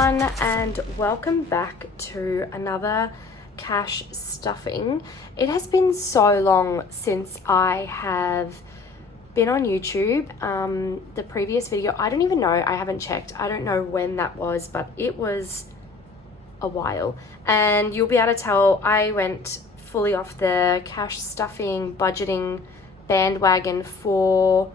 everyone, and welcome back to another cash stuffing. It has been so long since I have been on YouTube. The previous video, I don't even know, I haven't checked. I don't know when that was, but it was a while. And you'll be able to tell I went fully off the cash stuffing, budgeting bandwagon for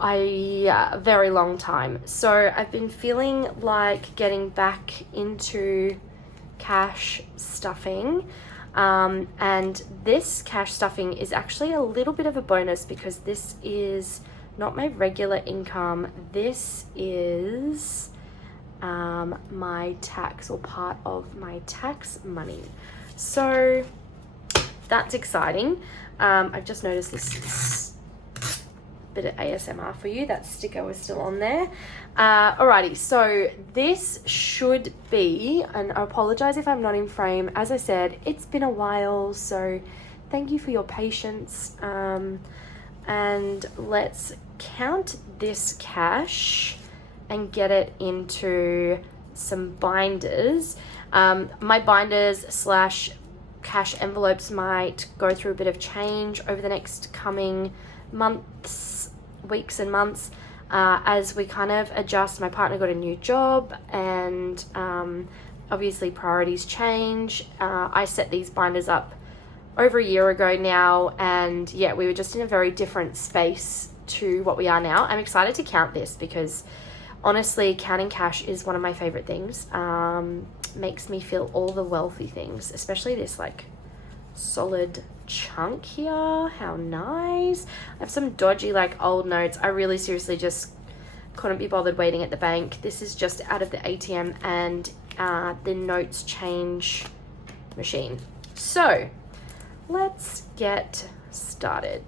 a very long time. So I've been feeling like getting back into cash stuffing, and this cash stuffing is actually a little bit of a bonus because this is not my regular income. This is my tax, or part of my tax money, so that's exciting. I've just noticed this bit of ASMR for you. That sticker was still on there. Alrighty, so this should be, and I apologize if I'm not in frame. As I said, it's been a while, so thank you for your patience. And let's count this cash and get it into some binders. My binders slash cash envelopes might go through a bit of change over the next coming weeks and months, as we kind of adjust. My partner got a new job, and obviously priorities change. I set these binders up over a year ago now, and yeah, we were just in a very different space to what we are now. I'm excited to count this because honestly, counting cash is one of my favorite things. Makes me feel all the wealthy things, especially this like solid chunk here. How nice. I have some dodgy like old notes. I really seriously just couldn't be bothered waiting at the bank. This is just out of the ATM and the notes change machine. So let's get started.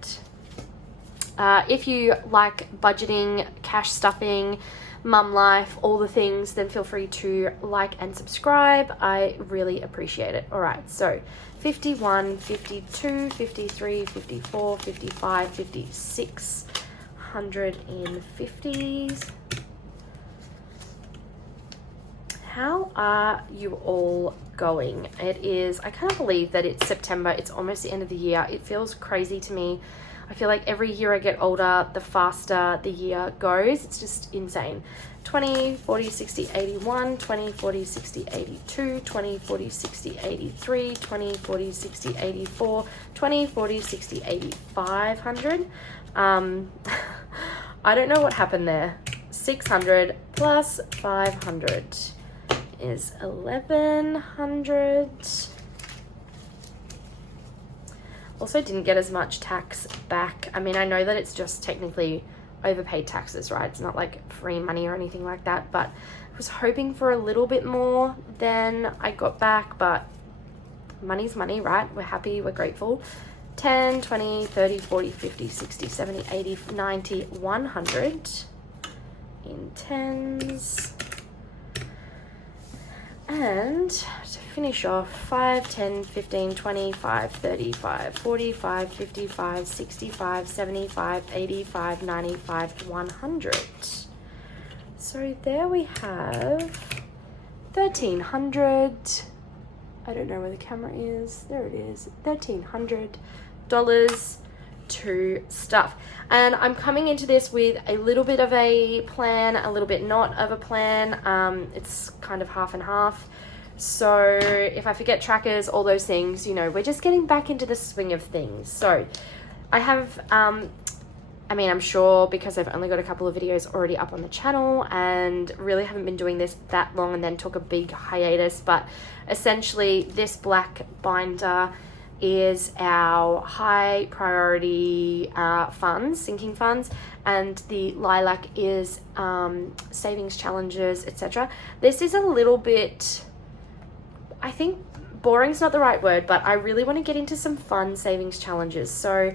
If you like budgeting, cash stuffing, mum life, all the things, then feel free to like and subscribe. I really appreciate it. All right, so 51, 52, 53, 54, 55, 56, 150s. How are you all going? It is, I can't believe that it's September. It's almost the end of the year. It feels crazy to me. I feel like every year I get older, the faster the year goes. It's just insane. 20, 40, 60, 81, 20, 40, 60, 82, 20, 40, 60, 83, 20, 40, 60, 84, 20, 40, 60, 8500. I don't know what happened there. 600 plus 500 is 1100. Also didn't get as much tax back. I mean, I know that it's just technically overpaid taxes, right? It's not like free money or anything like that, but I was hoping for a little bit more than I got back, but money's money, right? We're happy, we're grateful. 10, 20, 30, 40, 50, 60, 70, 80, 90, 100 in tens. And to finish off, 5, 10, 15, 25, 35, 45, 55, 65, 75, 85, 95, 100. So there we have 1,300. I don't know where the camera is. There it is. $1,300 to stuff. And I'm coming into this with a little bit of a plan, a little bit not of a plan. It's kind of half and half. So if I forget trackers, all those things, you know, we're just getting back into the swing of things. So I have, I mean, I'm sure because I've only got a couple of videos already up on the channel and really haven't been doing this that long and then took a big hiatus, but essentially this black binder is our high priority funds, sinking funds, and the lilac is savings challenges, etc. This is a little bit, I think boring's not the right word, but I really want to get into some fun savings challenges. So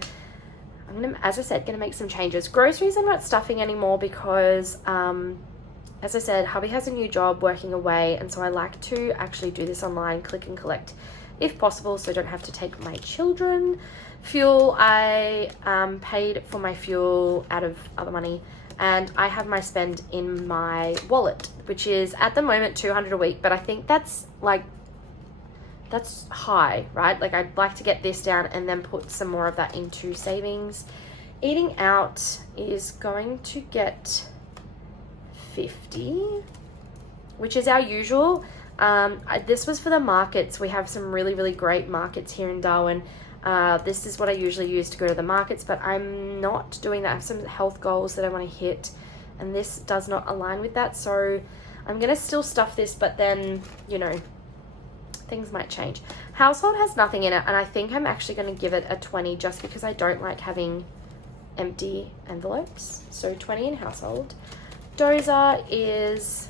I'm gonna, as I said, gonna make some changes. Groceries I'm not stuffing anymore because as I said, hubby has a new job working away, and so I like to actually do this online, click and collect if possible, so I don't have to take my children. Fuel, I paid for my fuel out of other money and I have my spend in my wallet, which is at the moment $200 a week, but I think that's high, right? Like, I'd like to get this down and then put some more of that into savings. Eating out is going to get 50, which is our usual. This was for the markets. We have some really, really great markets here in Darwin. This is what I usually use to go to the markets, but I'm not doing that. I have some health goals that I want to hit, and this does not align with that. So I'm going to still stuff this, but then, you know, things might change. Household has nothing in it, and I think I'm actually going to give it a 20 just because I don't like having empty envelopes. So 20 in household. Dozer is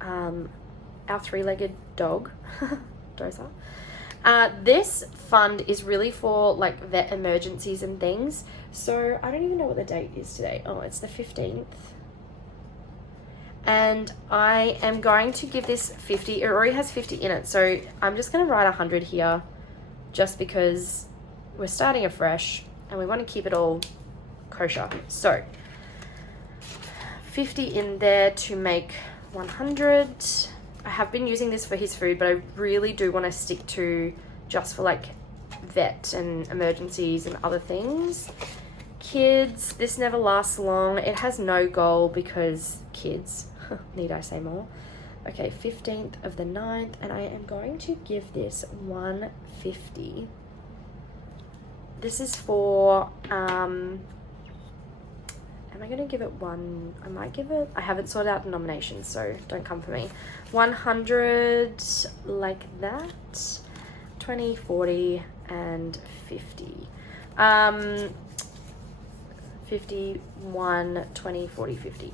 our three-legged dog. Dozer. This fund is really for like vet emergencies and things. So I don't even know what the date is today. Oh, it's the 15th. And I am going to give this 50. It already has 50 in it. So I'm just going to write 100 here just because we're starting afresh and we want to keep it all kosher. So 50 in there to make 100. I have been using this for his food, but I really do want to stick to just for like vet and emergencies and other things. Kids, this never lasts long. It has no goal because kids, need I say more? Okay, 15th of the 9th, and I am going to give this 150. This is for, am I going to give it one? I might give it, I haven't sorted out denominations, so don't come for me. 100 like that, 20, 40, and 50. 51, 20, 40, 50.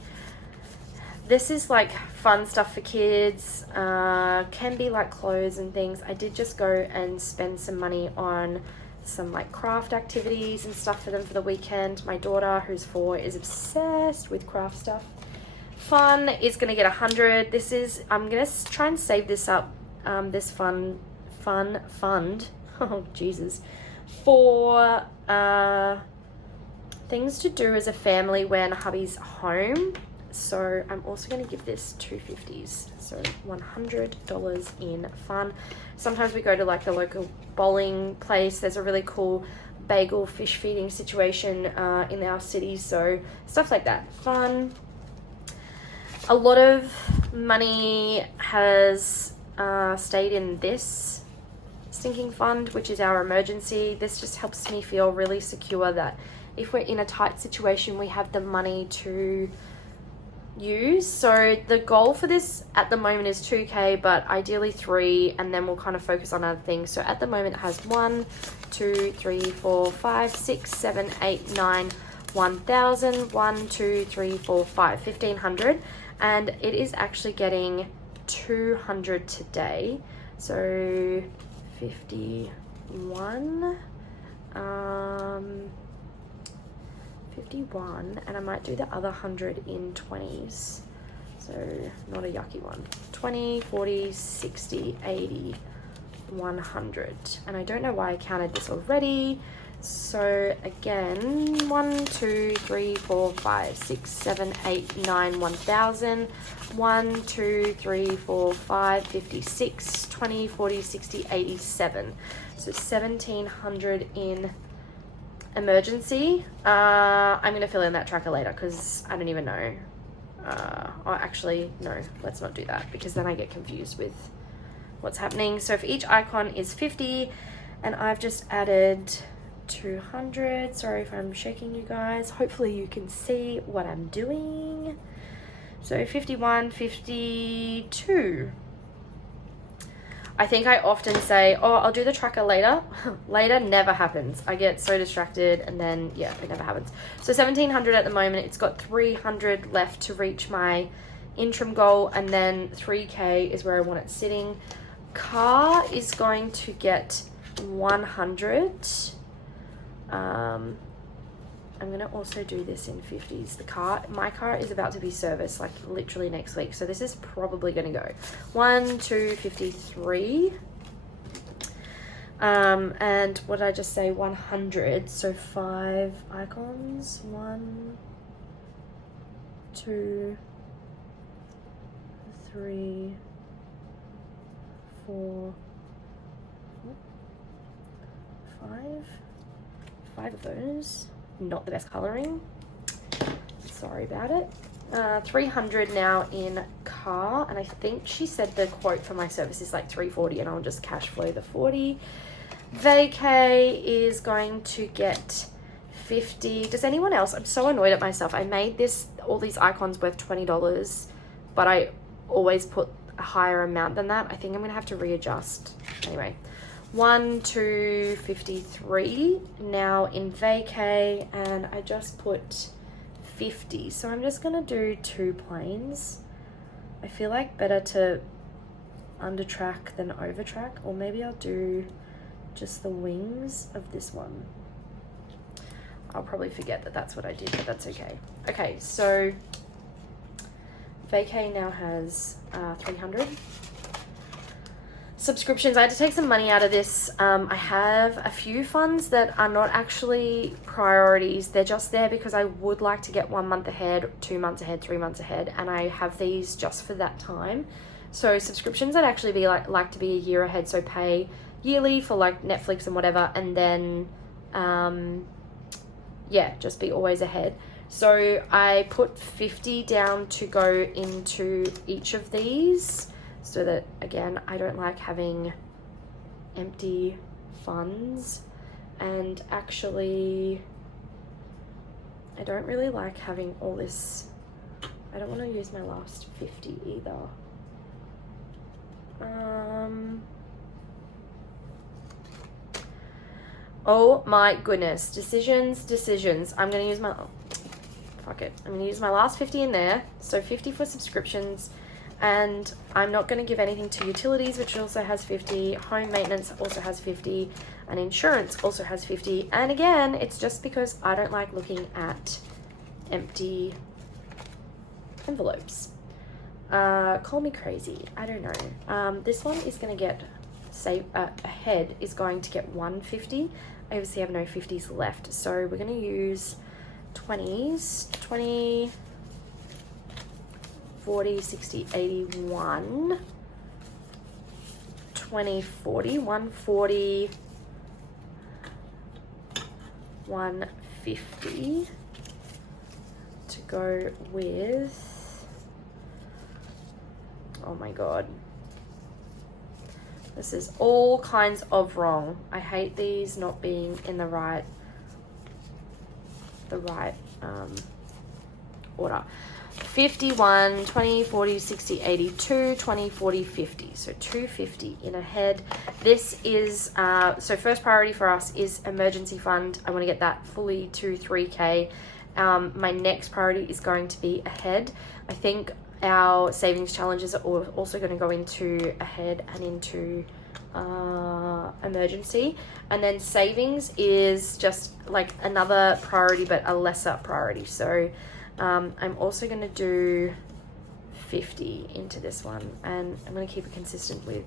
This is like fun stuff for kids, can be like clothes and things. I did just go and spend some money on some like craft activities and stuff for them for the weekend. My daughter, who's 4, is obsessed with craft stuff. Fun is going to get 100. This is, I'm going to try and save this up, this fund, oh Jesus, for things to do as a family when hubby's home. So I'm also going to give this 250s, so $100 in fun. Sometimes we go to like the local bowling place. There's a really cool bagel fish feeding situation in our city, so stuff like that. Fun. A lot of money has stayed in this sinking fund, which is our emergency. This just helps me feel really secure that if we're in a tight situation, we have the money to use. So the goal for this at the moment is 2K, but ideally 3, and then we'll kind of focus on other things. So at the moment it has 1, 2, 3, 4, 5, 6, 7, 8, 9, 1,000, 1, 2, 3, 4, 5, 1,500, and it is actually getting 200 today. So 51, 51, and I might do the other 100 in 20s, so not a yucky one. 20, 40, 60, 80, 100, and I don't know why I counted this already. So again, 1, 2, 3, 4, 5, 6, 7, 8, 9, 1,000, 1, 2, 3, 4, 5, 56, 20, 40, 60, 87, so 1,700 in emergency. I'm going to fill in that tracker later because I don't even know. Or actually, no, let's not do that because then I get confused with what's happening. So for each icon is 50, and I've just added 200. Sorry if I'm shaking you guys. Hopefully you can see what I'm doing. So 51, 52. I think I often say, oh, I'll do the tracker later. Later never happens. I get so distracted and then, yeah, it never happens. So 1,700 at the moment. It's got 300 left to reach my interim goal, and then 3K is where I want it sitting. Car is going to get 100. I'm going to also do this in 50s. My car is about to be serviced like literally next week. So this is probably going to go 1, 2, 53. And what did I just say? 100. So 5 icons. 1, 2, 3, 4, 5 of those. Not the best coloring. Sorry about it. 300 now in car, and I think she said the quote for my service is like 340, and I'll just cash flow the 40. Vacay is going to get 50. Does anyone else? I'm so annoyed at myself. I made all these icons worth $20, but I always put a higher amount than that. I think I'm gonna have to readjust. Anyway, 1 to 53 now in vacay, and I just put 50. So I'm just gonna do 2 planes. I feel like better to under track than over track, or maybe I'll do just the wings of this one. I'll probably forget that that's what I did, but that's okay. Okay, so vacay now has 300. Subscriptions, I had to take some money out of this. I have a few funds that are not actually priorities. They're just there because I would like to get 1 month ahead, 2 months ahead, 3 months ahead, and I have these just for that time. So subscriptions I'd actually be like to be a year ahead, so pay yearly for like Netflix and whatever, and then yeah, just be always ahead. So I put 50 down to go into each of these, so that, again, I don't like having empty funds. And actually, I don't really like having all this. I don't want to use my last 50 either. Oh my goodness. Decisions. I'm going to use my... Oh, fuck it. I'm going to use my last 50 in there. So 50 for subscriptions. And I'm not going to give anything to utilities, which also has 50. Home maintenance also has 50. And insurance also has 50. And again, it's just because I don't like looking at empty envelopes. Call me crazy. I don't know. This one is going to get, ahead is going to get 150. I obviously have no 50s left. So we're going to use 20s. 20... 40, 60, 81, 20, 40, 140, 150 to go with, oh my God. This is all kinds of wrong. I hate these not being in the right order. 51, 20, 40, 60, 82, 20, 40, 50. So 250 in ahead. This is, so first priority for us is emergency fund. I want to get that fully to 3K. My next priority is going to be ahead. I think our savings challenges are also going to go into ahead and into emergency. And then savings is just like another priority, but a lesser priority. So I'm also going to do 50 into this one, and I'm going to keep it consistent with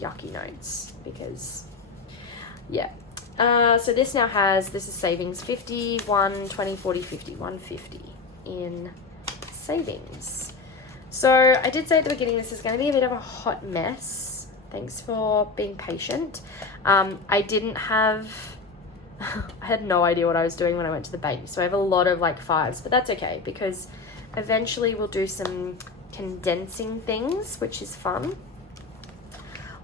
yucky notes because, yeah. So this now has, this is savings 50, 1, 20, 40, 50, 150 in savings. So I did say at the beginning, this is going to be a bit of a hot mess. Thanks for being patient. I didn't have... I had no idea what I was doing when I went to the bank, so I have a lot of like 5s, but that's okay because eventually we'll do some condensing things, which is fun.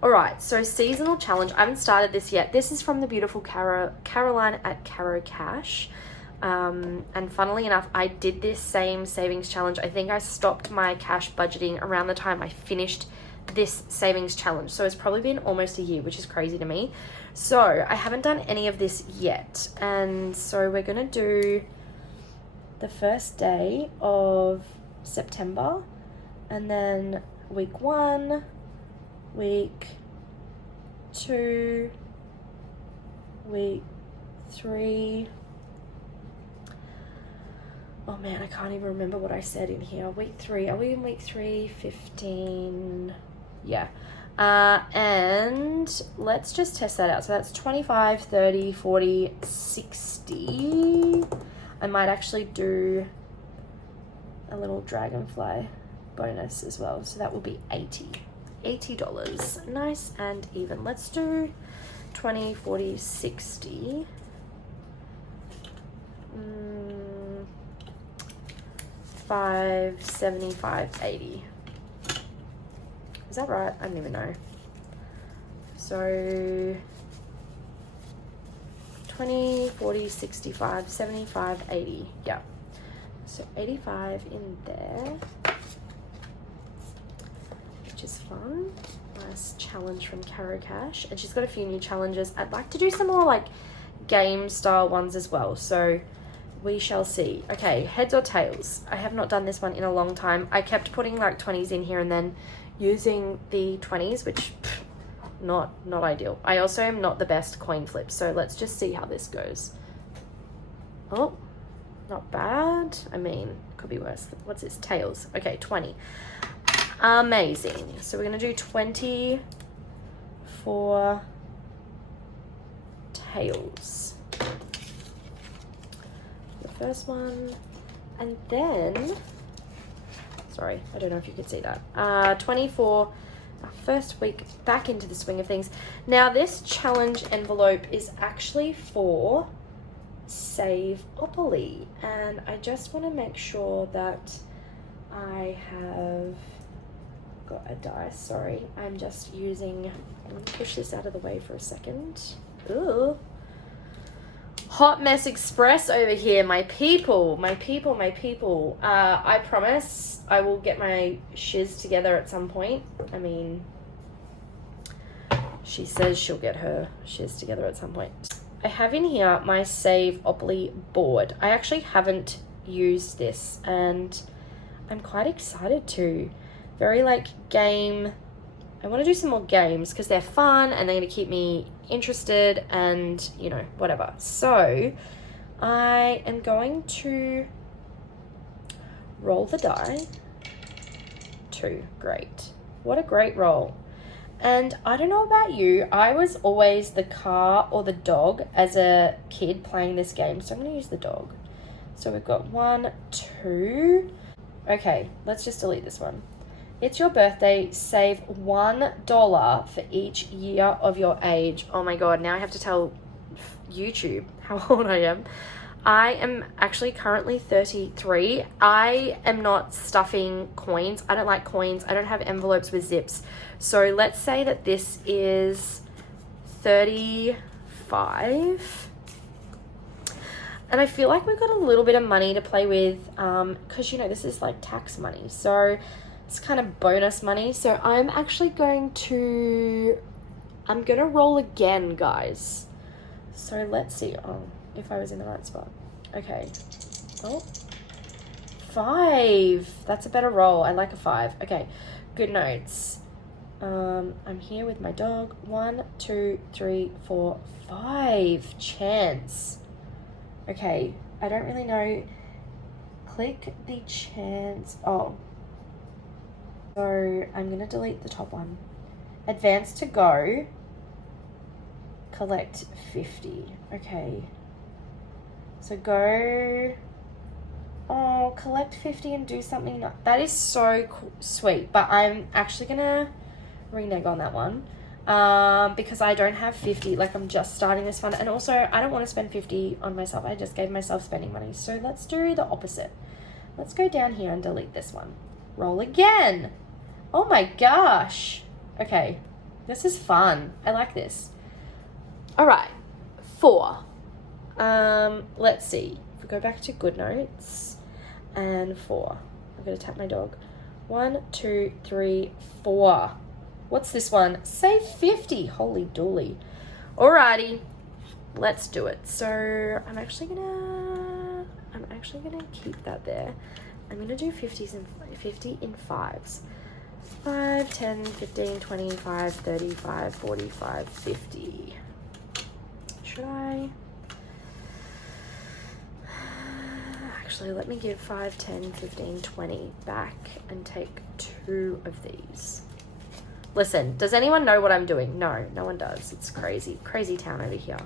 All right, so seasonal challenge. I haven't started this yet. This is from the beautiful Caroline at Caro Cash. And funnily enough, I did this same savings challenge. I think I stopped my cash budgeting around the time I finished this savings challenge. So it's probably been almost a year, which is crazy to me. So I haven't done any of this yet. And so we're going to do the first day of September, and then week 1, week 2, week 3. Oh man, I can't even remember what I said in here. Week 3. Are we in week 3? 15. Yeah. And let's just test that out. So that's 25, 30, 40, 60. I might actually do a little dragonfly bonus as well. So that will be $80. Nice and even. Let's do 20, 40, 60. 5, 75, 80. Is that right? I don't even know. So 20, 40, 65, 75, 80. Yeah. So 85 in there, which is fun. Nice challenge from Caro Cash. And she's got a few new challenges. I'd like to do some more like game style ones as well. So we shall see. Okay, heads or tails. I have not done this one in a long time. I kept putting like 20s in here and then using the 20s, which not ideal. I also am not the best coin flip, so let's just see how this goes. Oh, not bad. I mean, could be worse. What's this? Tails. Okay, 20. Amazing. So we're gonna do 20 for tails. The first one, and then, sorry, I don't know if you could see that. 20 for our first week back into the swing of things. Now this challenge envelope is actually for Save-opoly, and I just want to make sure that I have got a dice. Sorry, I'm just using, I'm going to push this out of the way for a second. Ooh. Hot Mess Express over here, my people. I promise I will get my shiz together at some point. I mean, she says she'll get her shiz together at some point. I have in here my Save-opoly board. I actually haven't used this and I'm quite excited to. Very like game, I want to do some more games because they're fun and they're going to keep me interested and, you know, whatever. So I am going to roll the die. 2. Great. What a great roll. And I don't know about you, I was always the car or the dog as a kid playing this game. So I'm going to use the dog. So we've got 1, 2. Okay, let's just delete this one. It's your birthday. Save $1 for each year of your age. Oh my God, now I have to tell YouTube how old I am. I am actually currently 33. I am not stuffing coins. I don't like coins. I don't have envelopes with zips. So let's say that this is 35. And I feel like we've got a little bit of money to play with because, you know, this is like tax money. So it's kind of bonus money. So I'm actually going to roll again, guys. So let's see. Oh, if I was in the right spot. Okay. Oh, 5. That's a better roll. I like a 5. Okay. Good notes. I'm here with my dog. 1, 2, 3, 4, 5. Chance. Okay. I don't really know. Click the chance. Oh. So I'm going to delete the top one. Advance to go. Collect 50. Okay. So go. Oh, collect 50 and do something. That is so cool, sweet. But I'm actually going to renege on that one. Because I don't have 50. Like, I'm just starting this fund. And also, I don't want to spend 50 on myself. I just gave myself spending money. So let's do the opposite. Let's go down here and delete this one. Roll again. Oh my gosh. Okay. This is fun. I like this. All right. 4. Let's see. If we go back to good notes and 4. I'm going to tap my dog. 1, 2, 3, 4. What's this one? Save 50. Holy dooly. Alrighty. Let's do it. So I'm actually gonna keep that there. I'm gonna do 50 in 5s. 5, 10, 15, 25, 35, 45, 50. Should I? Actually, let me give 5, 10, 15, 20 back and take 2 of these. Listen, does anyone know what I'm doing? No, no one does. It's crazy. Crazy town over here.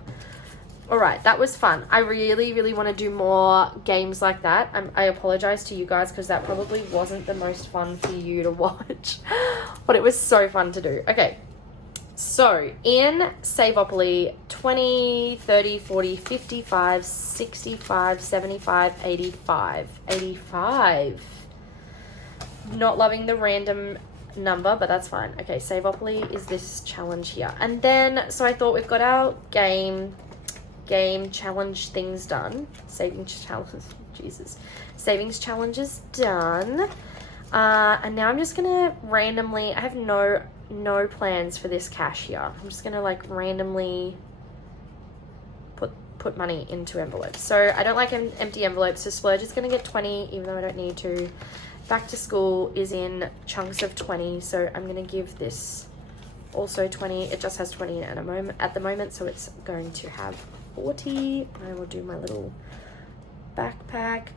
All right, that was fun. I really want to do more games like that. I apologize to you guys because that probably wasn't the most fun for you to watch, but it was so fun to do. Okay, so in Saveopoly, 20, 30, 40, 55, 65, 75, 85. 85. Not loving the random number, but that's fine. Okay, Saveopoly is this challenge here. And then, so I thought we've got our game challenge things done. Savings challenges done. And now I'm just gonna randomly, I have no plans for this cash here. I'm just gonna like randomly put money into envelopes. So I don't like empty envelopes, so Splurge is gonna get 20 even though I don't need to. Back to school is in chunks of 20, so I'm gonna give this also 20. It just has 20 at the moment, so it's going to have 40. I will do my little backpack.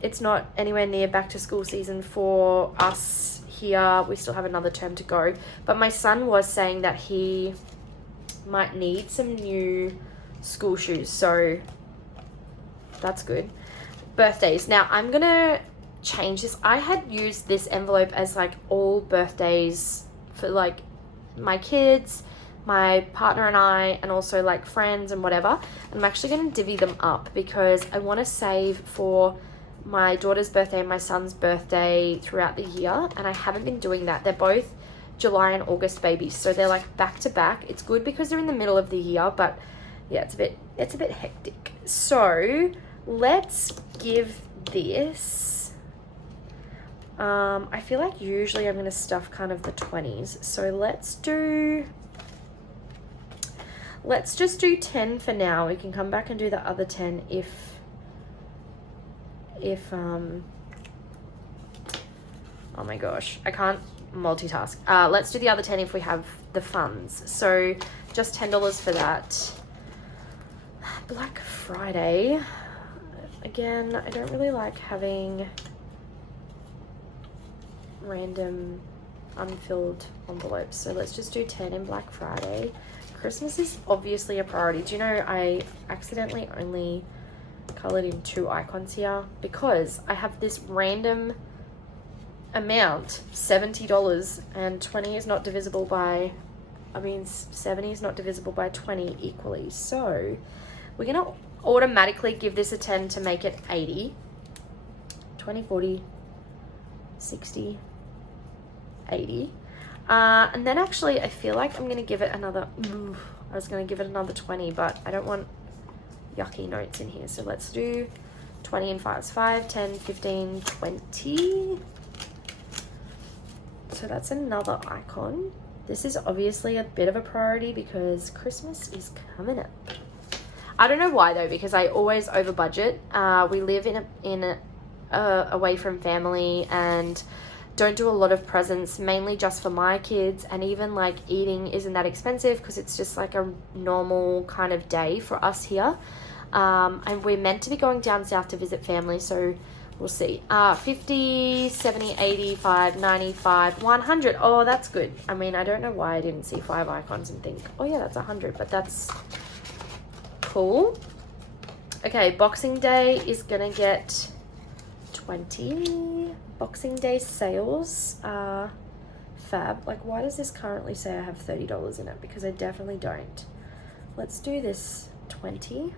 It's not anywhere near back to school season for us here. We still have another term to go, but my son was saying that he might need some new school shoes, so that's good. Birthdays. Now I'm gonna change this. I had used this envelope as like all birthdays for like my kids, my partner and I, and also like friends and whatever. I'm actually going to divvy them up because I want to save for my daughter's birthday and my son's birthday throughout the year, and I haven't been doing that. They're both July and August babies, so they're like back to back. It's good because they're in the middle of the year, but yeah, it's a bit hectic. So let's give this, I feel like usually I'm going to stuff kind of the 20s, so let's just do 10 for now. We can come back and do the other 10 if oh my gosh, I can't multitask. Let's do the other 10 if we have the funds. So just $10 for that. Black Friday. Again, I don't really like having random unfilled envelopes, so let's just do 10 in Black Friday. Christmas is obviously a priority. Do you know I accidentally only colored in 2 icons here because I have this random amount, $70, and 20 is not divisible by, 70 is not divisible by 20 equally, so we're gonna automatically give this a 10 to make it 80. 20, 40, 60, 80. And then actually I feel like I'm going to give it another, I was going to give it another 20, but I don't want yucky notes in here. So let's do 20 and 5s. 5, 10, 15, 20. So that's another icon. This is obviously a bit of a priority because Christmas is coming up. I don't know why though, because I always over budget. We live away from family and don't do a lot of presents, mainly just for my kids, and even like eating isn't that expensive because it's just like a normal kind of day for us here. And we're meant to be going down south to visit family, so we'll see. 50, 70, 85, 95, 100. Oh, that's good. I mean, I don't know why I didn't see 5 icons and think, oh yeah, that's 100, but that's cool. Okay, Boxing Day is gonna get 20. Boxing Day sales are fab. Like, why does this currently say I have $30 in it? Because I definitely don't. Let's do this 20.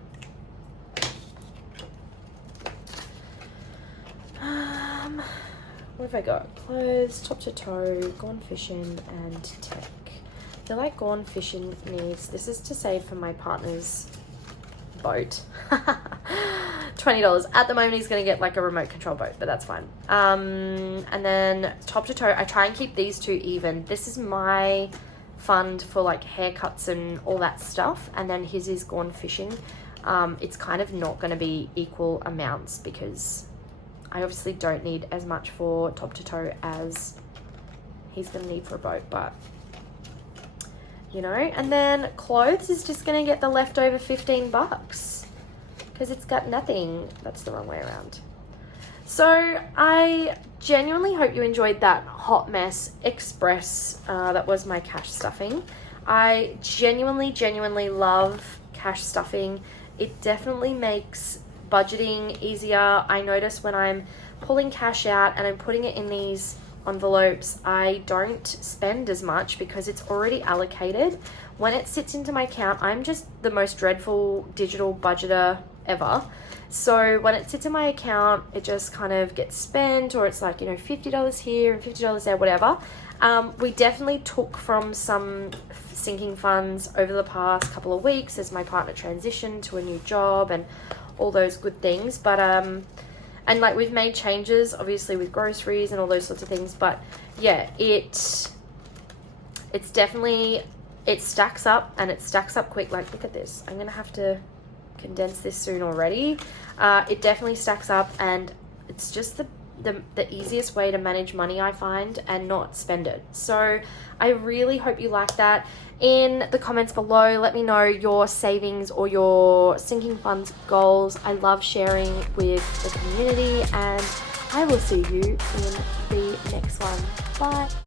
What have I got? Clothes, top to toe, gone fishing, and tech. I feel like gone fishing needs, this is to save for my partner's boat. $20. At the moment he's going to get like a remote control boat, but that's fine. And then top to toe, I try and keep these two even. This is my fund for like haircuts and all that stuff, and then his is gone fishing. It's kind of not going to be equal amounts because I obviously don't need as much for top to toe as he's going to need for a boat, but you know. And then clothes is just going to get the leftover $15 because it's got nothing. That's the wrong way around. So I genuinely hope you enjoyed that hot mess express. That was my cash stuffing. I genuinely love cash stuffing. It definitely makes budgeting easier. I notice when I'm pulling cash out and I'm putting it in these envelopes, I don't spend as much because it's already allocated. When it sits into my account, I'm just the most dreadful digital budgeter ever. So when it sits in my account, it just kind of gets spent, or it's like, you know, $50 here and $50 there, whatever. We definitely took from some sinking funds over the past couple of weeks as my partner transitioned to a new job and all those good things. But and like we've made changes obviously with groceries and all those sorts of things, but yeah, it's definitely, it stacks up, and it stacks up quick. Like, look at this. I'm gonna have to condense this soon already. It definitely stacks up, and it's just the easiest way to manage money, I find, and not spend it. So I really hope you like that. In the comments below, let me know your savings or your sinking funds goals. I love sharing with the community, and I will see you in the next one. Bye.